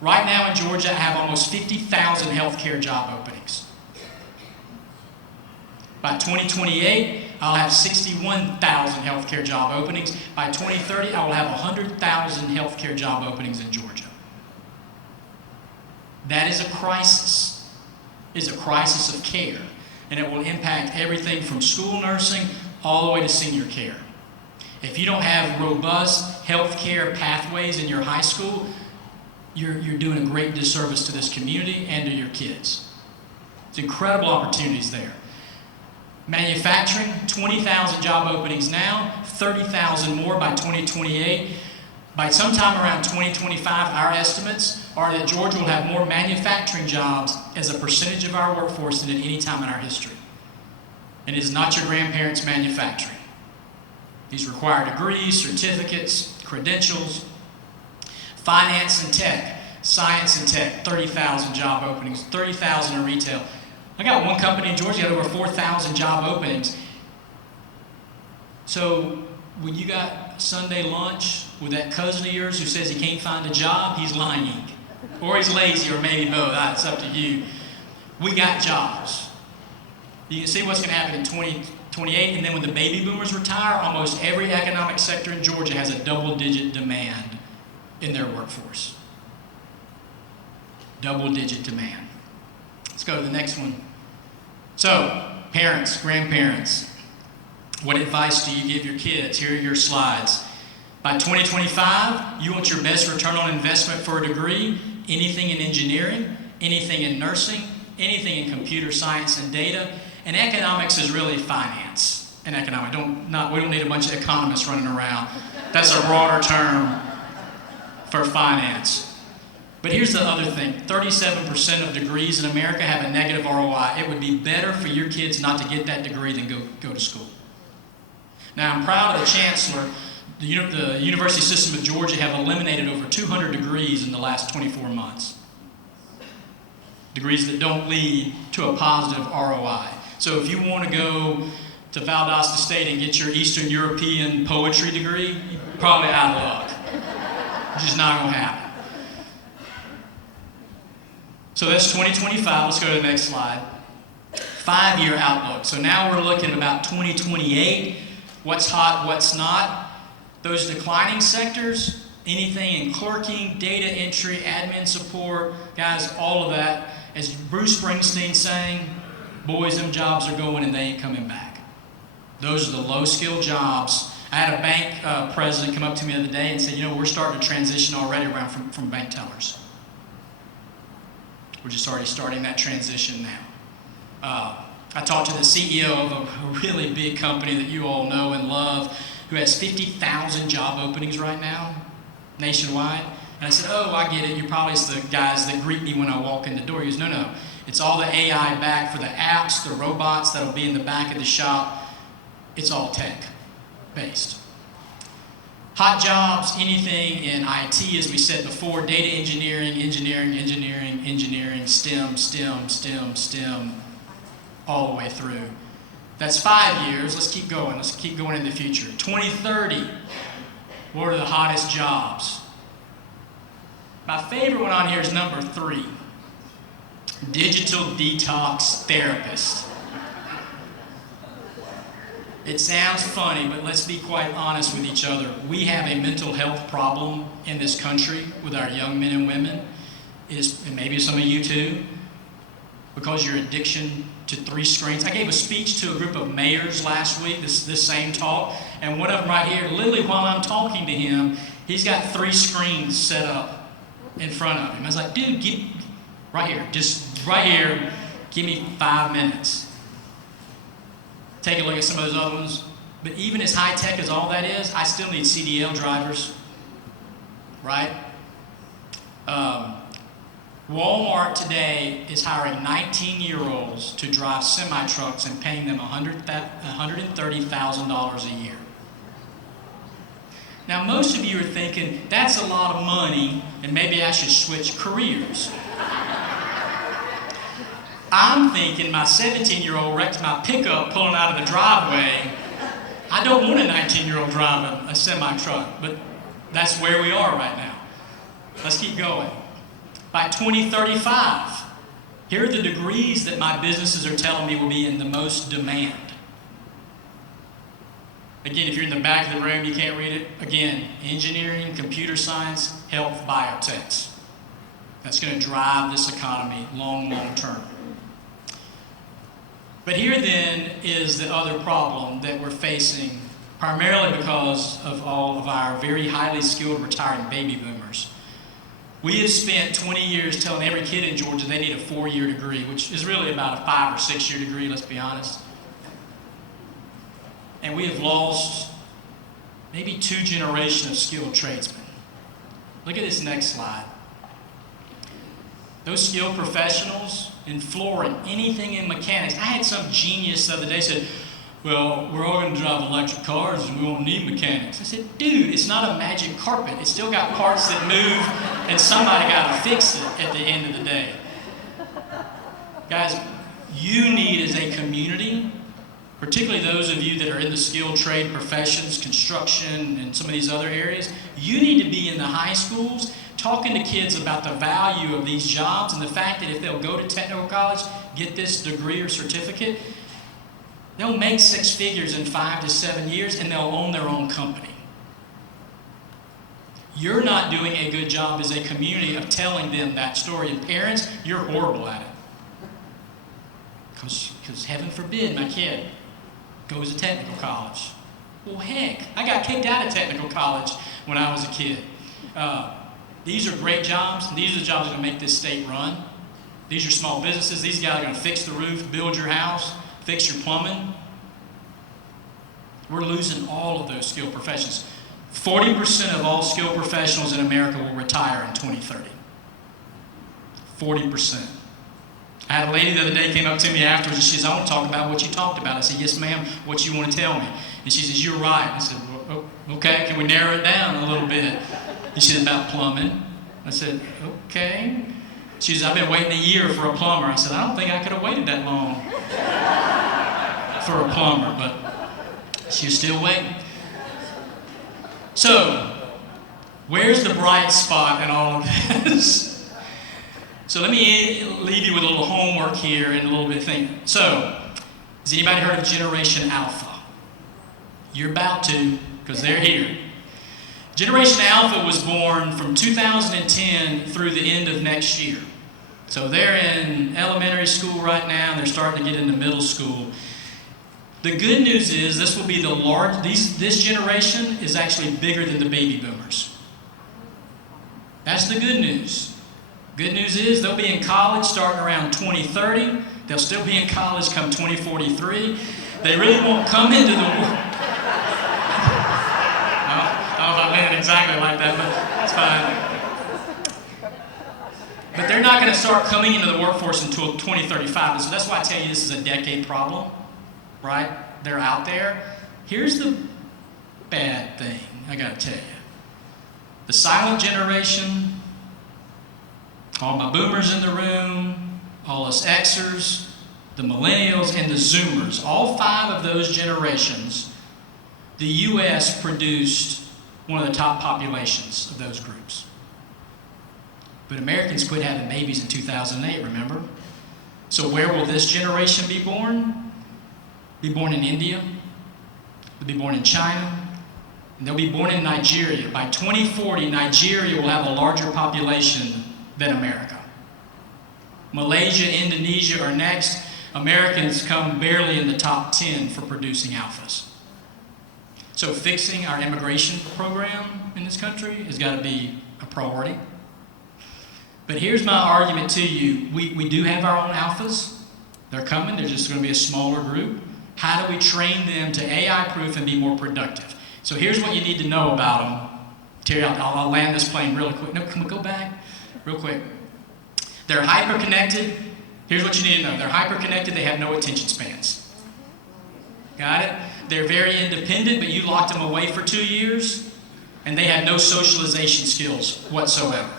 Right now in Georgia, I have almost 50,000 healthcare job openings. By 2028, I'll have 61,000 healthcare job openings. By 2030, I will have 100,000 healthcare job openings in Georgia. That is a crisis. It is a crisis of care. And it will impact everything from school nursing all the way to senior care. If you don't have robust healthcare pathways in your high school, you're doing a great disservice to this community and to your kids. It's incredible opportunities there. Manufacturing, 20,000 job openings now, 30,000 more by 2028. By sometime around 2025, our estimates are that Georgia will have more manufacturing jobs as a percentage of our workforce than at any time in our history. And it is not your grandparents' manufacturing. These require degrees, certificates, credentials. Finance and tech, science and tech, 30,000 job openings, 30,000 in retail. I got one company in Georgia that had over 4,000 job openings. So when you got Sunday lunch with that cousin of yours who says he can't find a job, he's lying. Or he's lazy, or maybe both. It's up to you. We got jobs. You can see what's going to happen in 2028, and then when the baby boomers retire, almost every economic sector in Georgia has a double-digit demand in their workforce. Double-digit demand. Let's go to the next one. So, parents, grandparents, what advice do you give your kids? Here are your slides. By 2025, you want your best return on investment for a degree, anything in engineering, anything in nursing, anything in computer science and data, and economics is really finance and economics. We don't need a bunch of economists running around. That's a broader term for finance. But here's the other thing, 37% of degrees in America have a negative ROI. It would be better for your kids not to get that degree than go to school. Now, I'm proud of the chancellor The University System of Georgia have eliminated over 200 degrees in the last 24 months. Degrees that don't lead to a positive ROI. So if you want to go to Valdosta State and get your Eastern European poetry degree, you're probably out of luck. It's just not going to happen. So that's 2025. Let's go to the next slide. 5-year outlook. So now we're looking at about 2028. What's hot, what's not. Those declining sectors, anything in clerking, data entry, admin support, guys, all of that. As Bruce Springsteen sang, boys, them jobs are going and they ain't coming back. Those are the low-skilled jobs. I had a bank president come up to me the other day and said, we're starting to transition already around from bank tellers. We're just already starting that transition now. I talked to the CEO of a really big company that you all know and love who has 50,000 job openings right now, nationwide. And I said, oh, I get it. You're probably the guys that greet me when I walk in the door. He goes, no. It's all the AI back for the apps, the robots that'll be in the back of the shop. It's all tech-based. Hot jobs, anything in IT, as we said before, data engineering, STEM, all the way through. That's 5 years. Let's keep going. Let's keep going in the future. 2030, what are the hottest jobs? My favorite one on here is number 3, digital detox therapist. It sounds funny, but let's be quite honest with each other. We have a mental health problem in this country with our young men and women. And maybe some of you too, because your addiction to 3 screens. I gave a speech to a group of mayors last week, this same talk, and one of them right here, literally while I'm talking to him, he's got 3 screens set up in front of him. I was like, dude, just right here, give me 5 minutes. Take a look at some of those other ones. But even as high tech as all that is, I still need CDL drivers, right? Walmart today is hiring 19-year-olds to drive semi-trucks and paying them $130,000 a year. Now, most of you are thinking, that's a lot of money, and maybe I should switch careers. I'm thinking my 17-year-old wrecked my pickup pulling out of the driveway. I don't want a 19-year-old driving a semi-truck, but that's where we are right now. Let's keep going. By 2035, here are the degrees that my businesses are telling me will be in the most demand. Again, if you're in the back of the room, you can't read it. Again, engineering, computer science, health, biotechs. That's going to drive this economy long term. But here then is the other problem that we're facing, primarily because of all of our very highly skilled retiring baby boomers. We have spent 20 years telling every kid in Georgia they need a 4-year degree, which is really about a 5 or 6-year degree, let's be honest. And we have lost maybe 2 generations of skilled tradesmen. Look at this next slide. Those skilled professionals in flooring, anything in mechanics. I had some genius the other day said, well, we're all going to drive electric cars and we won't need mechanics. I said, dude, it's not a magic carpet. It's still got parts that move and somebody got to fix it at the end of the day. Guys, you need as a community, particularly those of you that are in the skilled trade professions, construction, and some of these other areas, you need to be in the high schools talking to kids about the value of these jobs and the fact that if they'll go to technical college, get this degree or certificate, they'll make 6 figures in 5 to 7 years and they'll own their own company. You're not doing a good job as a community of telling them that story. And parents, you're horrible at it. Because heaven forbid my kid goes to technical college. Well, heck, I got kicked out of technical college when I was a kid. These are great jobs. These are the jobs that are going to make this state run. These are small businesses. These guys are going to fix the roof, build your house, fix your plumbing. We're losing all of those skilled professions. 40% of all skilled professionals in America will retire in 2030. 40%. I had a lady the other day came up to me afterwards and she says, I want to talk about what you talked about. I said, yes, ma'am, what you want to tell me? And she says, you're right. I said, well, oh, okay, can we narrow it down a little bit? And she said, about plumbing. I said, okay. She said, I've been waiting a year for a plumber. I said, I don't think I could have waited that long for a plumber, but she was still waiting. So, where's the bright spot in all of this? So let me leave you with a little homework here and a little bit of thinking. So, has anybody heard of Generation Alpha? You're about to, because they're here. Generation Alpha was born from 2010 through the end of next year. So they're in elementary school right now, and they're starting to get into middle school. The good news is this will be this generation is actually bigger than the baby boomers. That's the good news. Good news is they'll be in college starting around 2030. They'll still be in college come 2043. They really won't come into the world. I don't know if I meant it exactly like that, but that's fine. But they're not going to start coming into the workforce until 2035. So that's why I tell you this is a decade problem, right? They're out there. Here's the bad thing I got to tell you. The silent generation, all my boomers in the room, all us Xers, the millennials, and the Zoomers, all 5 of those generations, the U.S. produced one of the top populations of those groups. But Americans quit having babies in 2008, remember? So where will this generation be born? Be born in India. They'll be born in China. And they'll be born in Nigeria. By 2040, Nigeria will have a larger population than America. Malaysia, Indonesia are next. Americans come barely in the top 10 for producing alphas. So fixing our immigration program in this country has got to be a priority. But here's my argument to you. We do have our own alphas. They're coming. They're just going to be a smaller group. How do we train them to AI-proof and be more productive? So here's what you need to know about them. Terry, I'll land this plane really quick. No, can we go back real quick? They're hyper-connected. Here's what you need to know. They're hyper-connected. They have no attention spans. Got it? They're very independent, but you locked them away for 2 years, and they had no socialization skills whatsoever.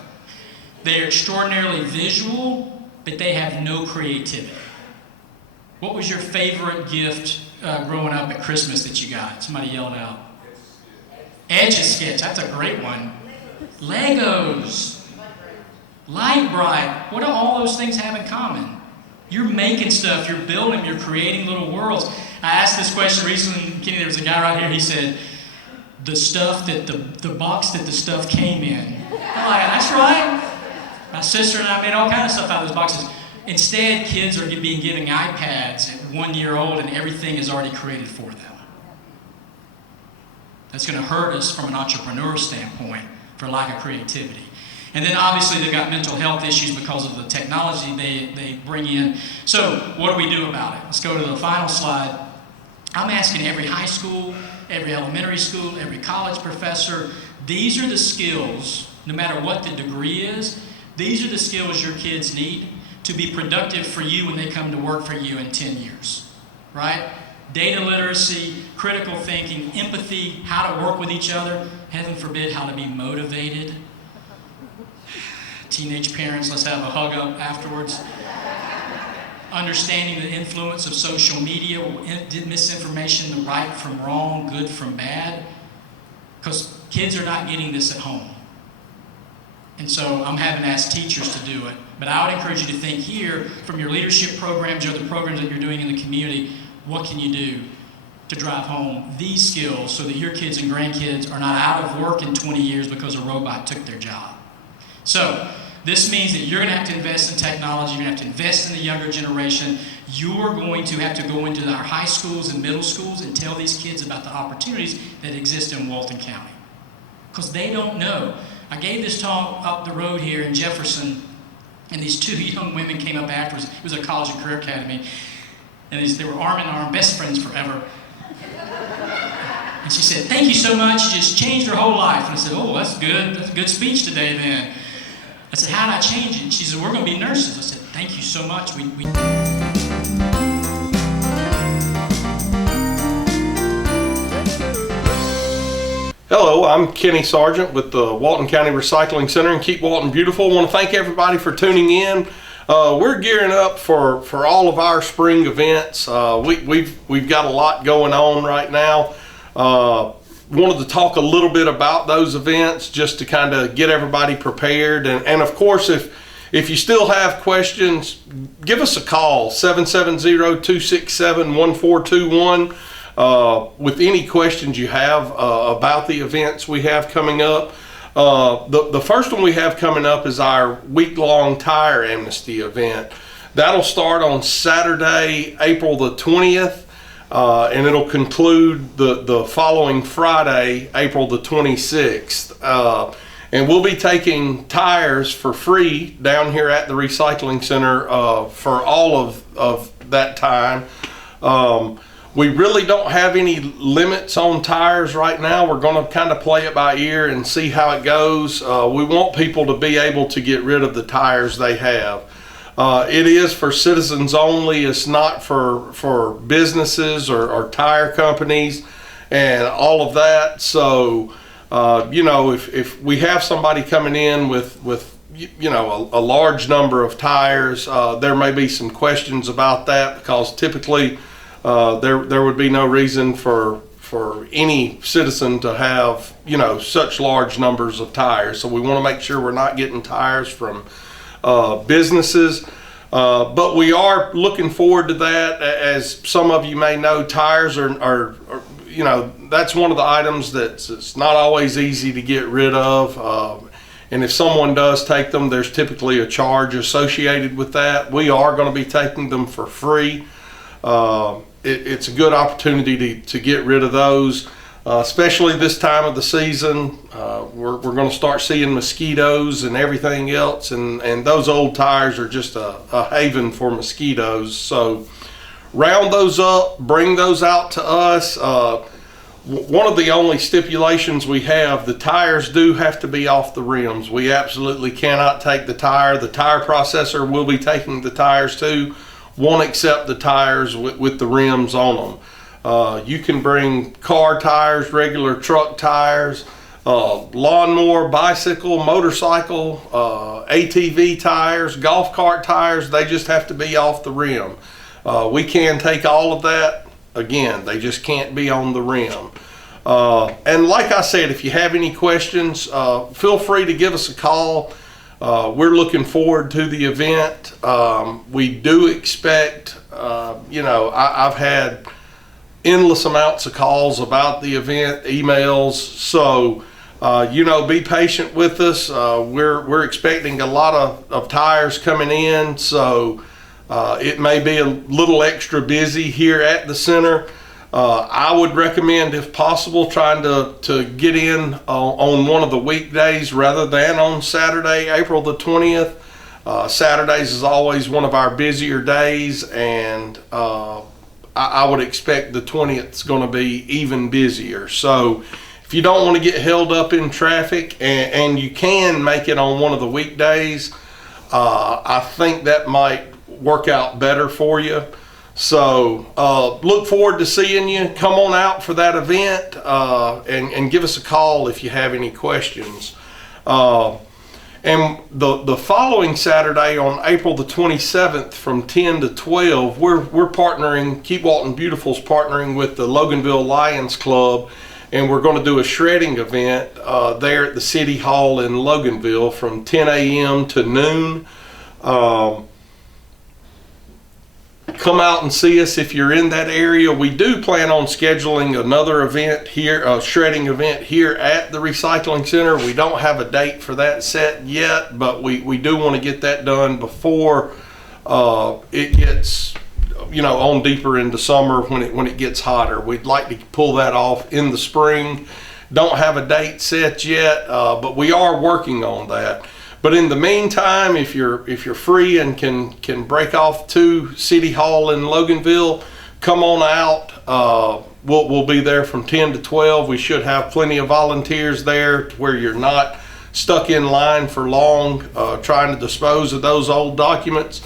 They're extraordinarily visual, but they have no creativity. What was your favorite gift growing up at Christmas that you got? Somebody yelled out. Etch-a-Sketch. That's a great one. Legos. Light Bright. What do all those things have in common? You're making stuff, you're building, you're creating little worlds. I asked this question recently, Kenny, there was a guy right here, he said, the stuff that the box that the stuff came in. I'm like, that's right. My sister and I made all kinds of stuff out of those boxes. Instead, kids are being given iPads at 1 year old and everything is already created for them. That's going to hurt us from an entrepreneur standpoint for lack of creativity. And then obviously they've got mental health issues because of the technology they bring in. So what do we do about it? Let's go to the final slide. I'm asking every high school, every elementary school, every college professor, these are the skills, no matter what the degree is, these are the skills your kids need to be productive for you when they come to work for you in 10 years, right? Data literacy, critical thinking, empathy, how to work with each other, heaven forbid, how to be motivated. Teenage parents, let's have a hug up afterwards. Understanding the influence of social media, misinformation, the right from wrong, good from bad. Because kids are not getting this at home. And so I'm having to ask teachers to do it. But I would encourage you to think here, from your leadership programs or the programs that you're doing in the community, what can you do to drive home these skills so that your kids and grandkids are not out of work in 20 years because a robot took their job? So this means that you're going to have to invest in technology. You're going to have to invest in the younger generation. You're going to have to go into our high schools and middle schools and tell these kids about the opportunities that exist in Walton County. Because they don't know. I gave this talk up the road here in Jefferson, and these 2 young women came up afterwards. It was a college and career academy. And they were arm in arm, best friends forever. And she said, thank you so much. You just changed her whole life. And I said, oh, that's good. That's a good speech today then. I said, how did I change it? She said, we're going to be nurses. I said, thank you so much. Hello, I'm Kenny Sargent with the Walton County Recycling Center and Keep Walton Beautiful. I want to thank everybody for tuning in. We're gearing up for all of our spring events. We've got a lot going on right now. Wanted to talk a little bit about those events just to kind of get everybody prepared. And of course, if you still have questions, give us a call, 770-267-1421. With any questions you have about the events we have coming up. The first one we have coming up is our week-long tire amnesty event. That'll start on Saturday, April the 20th, and it'll conclude the following Friday, April the 26th. And we'll be taking tires for free down here at the recycling center for all of that time. We really don't have any limits on tires right now. We're going to kind of play it by ear and see how it goes. We want people to be able to get rid of the tires they have. It is for citizens only. It's not for businesses or tire companies and all of that. So, if we have somebody coming in with a large number of tires, there may be some questions about that, because typically there would be no reason for any citizen to have such large numbers of tires. So we want to make sure we're not getting tires from businesses, but we are looking forward to that. As some of you may know, tires are that's one of the items it's not always easy to get rid of, and if someone does take them, there's typically a charge associated with that. We are going to be taking them for free. It's a good opportunity to get rid of those, especially this time of the season. We're going to start seeing mosquitoes and everything else, and those old tires are just a haven for mosquitoes. So round those up, bring those out to us. One of the only stipulations we have, the tires do have to be off the rims. We absolutely cannot take the tire. The tire processor will be taking the tires too. Won't accept the tires with the rims on them. You can bring car tires, regular truck tires, lawnmower, bicycle, motorcycle, ATV tires, golf cart tires. They just have to be off the rim. We can take all of that. Again, they just can't be on the rim. And like I said, if you have any questions, feel free to give us a call. We're looking forward to the event. We do expect, I've had endless amounts of calls about the event, emails. So, be patient with us. We're expecting a lot of tires coming in. So, it may be a little extra busy here at the center. I would recommend, if possible, trying to get in on one of the weekdays rather than on Saturday, April the 20th. Saturdays is always one of our busier days, and I would expect the 20th is going to be even busier. So if you don't want to get held up in traffic and you can make it on one of the weekdays, I think that might work out better for you. So look forward to seeing you. Come on out for that event, and give us a call if you have any questions. And the following Saturday, on April the 27th, from 10 to 12, we're partnering, Keep Walton Beautiful's partnering with the Loganville Lions Club, and we're going to do a shredding event there at the City Hall in Loganville from 10 a.m. to noon. Come out and see us if you're in that area. We do plan on scheduling another event here, a shredding event here at the recycling center. We don't have a date for that set yet, but we do want to get that done before it gets on deeper into summer when it gets hotter. We'd like to pull that off in the spring. Don't have a date set yet, but we are working on that. But in the meantime, if you're free and can break off to City Hall in Loganville, come on out. We'll be there from 10 to 12. We should have plenty of volunteers there where you're not stuck in line for long trying to dispose of those old documents.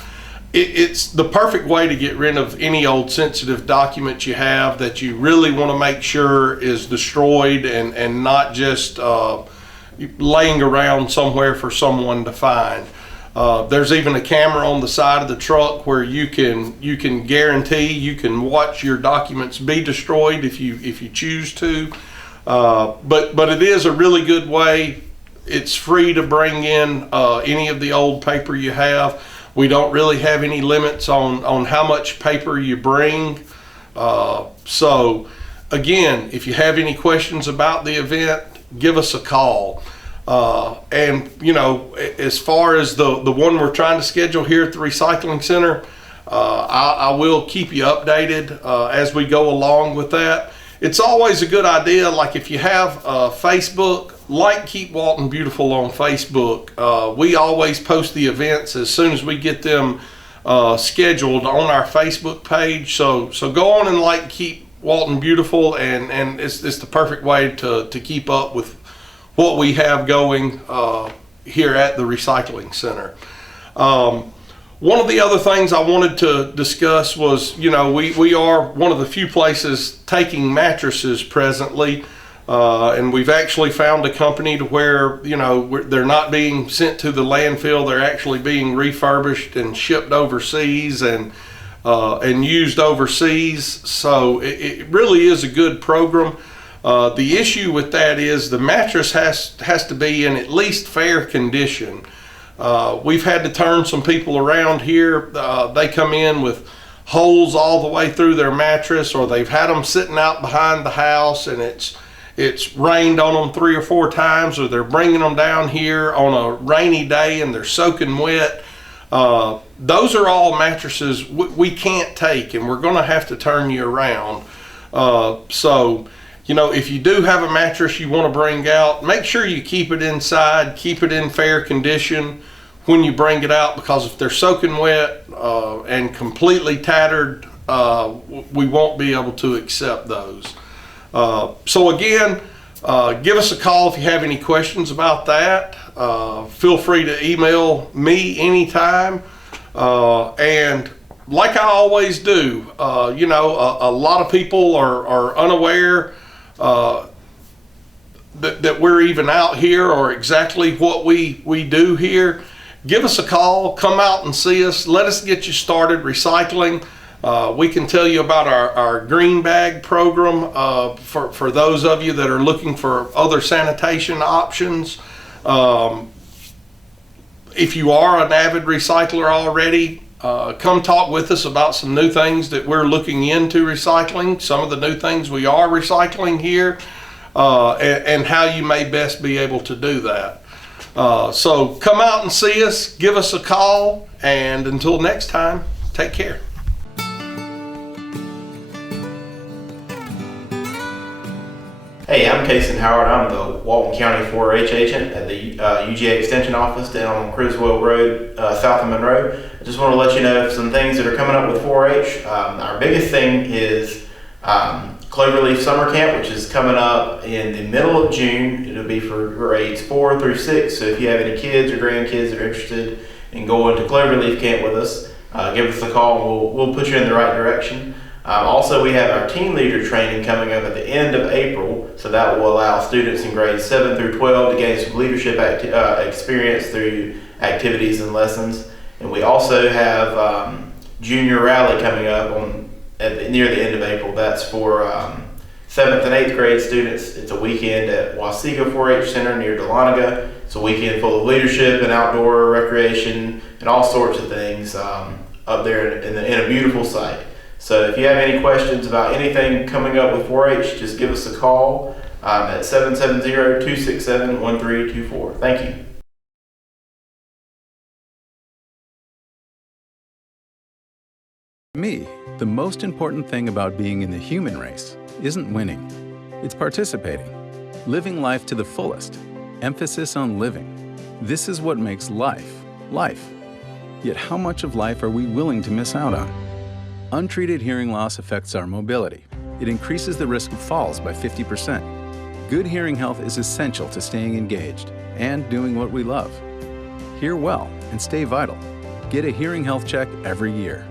it's the perfect way to get rid of any old sensitive document you have that you really want to make sure is destroyed and not just laying around somewhere for someone to find. There's even a camera on the side of the truck where you can guarantee you can watch your documents be destroyed if you choose to. But it is a really good way. It's free to bring in any of the old paper you have. We don't really have any limits on how much paper you bring. So again, if you have any questions about the event, give us a call. And as far as the one we're trying to schedule here at the recycling center, I will keep you updated as we go along with that. It's always a good idea, like if you have Facebook, like Keep Walton Beautiful on Facebook. We always post the events as soon as we get them scheduled on our Facebook page. So go on and like Keep Walton Beautiful, and it's the perfect way to keep up with what we have going here at the recycling center. One of the other things I wanted to discuss was, we are one of the few places taking mattresses presently, and we've actually found a company to where, they're not being sent to the landfill. They're actually being refurbished and shipped overseas and used overseas. So it really is a good program. The issue with that is the mattress has to be in at least fair condition. We've had to turn some people around here. They come in with holes all the way through their mattress, or they've had them sitting out behind the house and it's rained on them 3 or 4 times, or they're bringing them down here on a rainy day and they're soaking wet. Those are all mattresses we can't take, and we're going to have to turn you around. So if you do have a mattress you want to bring out, make sure you keep it inside, keep it in fair condition when you bring it out, because if they're soaking wet and completely tattered, we won't be able to accept those. So again, give us a call if you have any questions about that. Feel free to email me anytime. And like I always do, a lot of people are unaware that we're even out here or exactly what we do here. Give us a call, come out and see us. Let us get you started recycling. We can tell you about our green bag program for those of you that are looking for other sanitation options. If you are an avid recycler already, come talk with us about some new things that we're looking into recycling, some of the new things we are recycling here, and how you may best be able to do that. So come out and see us, give us a call, and until next time, take care. Hey, I'm Kason Howard. I'm the Walton County 4-H agent at the UGA Extension Office down on Criswell Road, south of Monroe. I just want to let you know some things that are coming up with 4-H. Our biggest thing is Cloverleaf Summer Camp, which is coming up in the middle of June. It'll be for grades 4 through 6. So if you have any kids or grandkids that are interested in going to Cloverleaf Camp with us, give us a call and we'll put you in the right direction. Also, we have our team leader training coming up at the end of April, so that will allow students in grades 7 through 12 to gain some leadership experience through activities and lessons. And we also have junior rally coming up near the end of April. That's for 7th and 8th grade students. It's a weekend at Wauseega 4-H Center near Dahlonega. It's a weekend full of leadership and outdoor recreation and all sorts of things up there in a beautiful site. So if you have any questions about anything coming up with 4-H, just give us a call at 770-267-1324. Thank you. To me, the most important thing about being in the human race isn't winning. It's participating, living life to the fullest. Emphasis on living. This is what makes life, life. Yet how much of life are we willing to miss out on? Untreated hearing loss affects our mobility. It increases the risk of falls by 50%. Good hearing health is essential to staying engaged and doing what we love. Hear well and stay vital. Get a hearing health check every year.